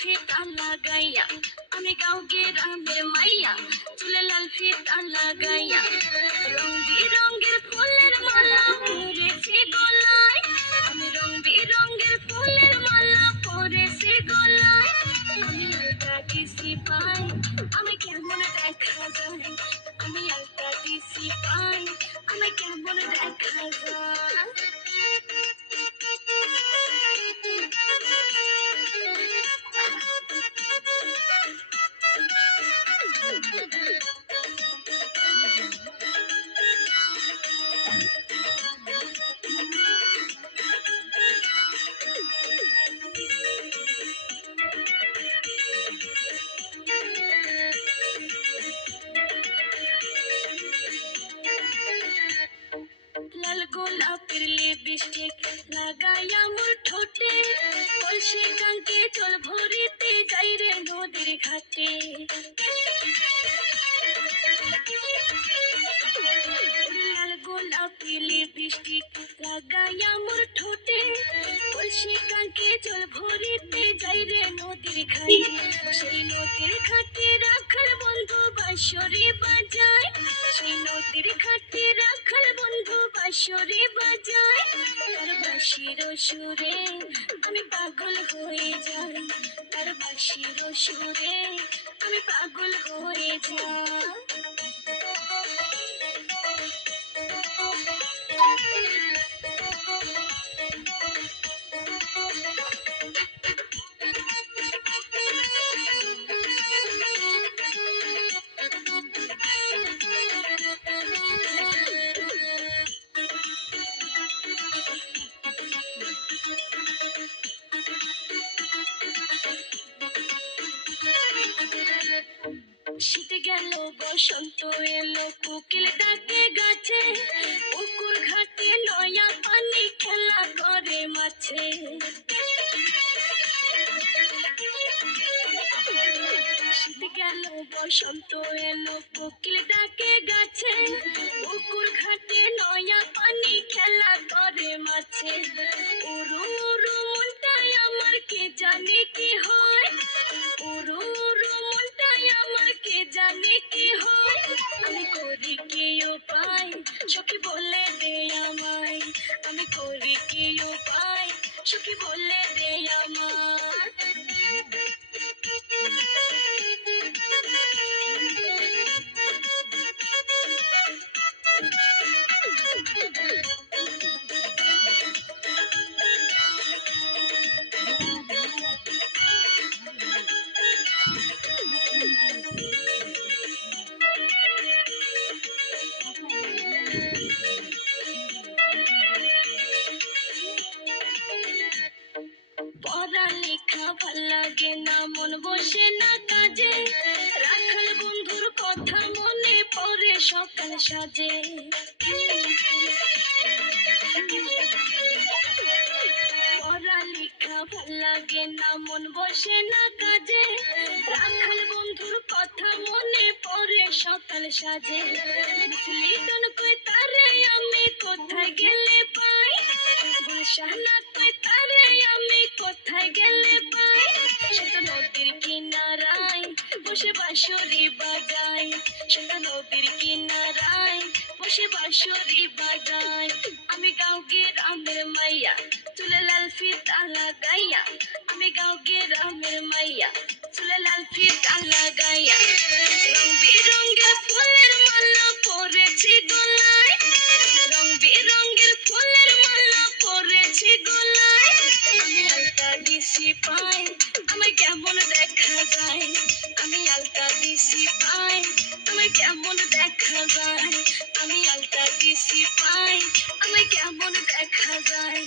ফিতা লাগাইয়া আমি গাউকে রামের মাইয়া, চুলে লাল ফিতা লাগাইয়া রং বিরঙ্গের ফুলের মালা পরেছি গলায়। আমি রং বিরঙ্গের ফুলের মালা পরেছি গলায়। আমি আলতা দিছি পাই, আমি কেমন দেখা যায়? আমি আলতা দিছি পাই, আমি কেমন দেখা যায়? লাল গোলাপের লিপস্টিক লাগাইয়া মোর ঠোঁটে। কলসি কাঙ্কে জল ভরিতে যাই রে নদীর ঘাটে। সেই নদীর ঘাটে রাখার বন্ধু বাঁশরি বাজায়। সেই নদীর ঘাটে রাখার বন্ধু বাঁশরি বাজায়। তার বাঁশির সুরে আমি পাগল হয়ে যাই। তার বাঁশির সুরে আমি পাগল হয়ে যাই। শীত গেল বসন্ত এলো কোকিল ডাকে শীত গেল, বসন্ত এলো, কোকিল ডাকে গাছে। পুকুর ঘাটে নয়া পানি খেলা করে মাছে। উরু উরু মনটাই আমার কে জানে কি হয়? উরু উরু মনটাই আমার কে জানে কি হয়? আমি করি কি উপায়? সখী বলে সখী বলে দে আমায় ভালো লাগে না, মন বসে না কাজে। রাখাল বন্ধুর কথা মনে পড়ে সকাল সাজে। পড়ালেখা ভালো লাগে না, মন বসে না কাজে। রাখাল বন্ধুর কথা মনে পড়ে সকাল সাজে। লিটন কই তারে, আমি কোথায় গেলে পাই? গুলশানা বাঁশরি বাজায়। আমি গাঁওকে রামের মাইয়া, চুলে লাল ফিতা লাগাইয়া আমি গাঁওকে রামের মাইয়া, চুলে লাল ফিতা লাগাইয়া রং বেরঙ্গের ফুলের মালা পরেছি গলায়। রং বেরঙ্গের ফুলের মালা পরেছি গলায়। আমি আলতা দিছি পাই আমি কেমন দেখা যায়? আমি আলতা দিছি পাই আমি কেমন দেখা যায়? আমি আলতা দিছি আমি কেমন দেখা যায়?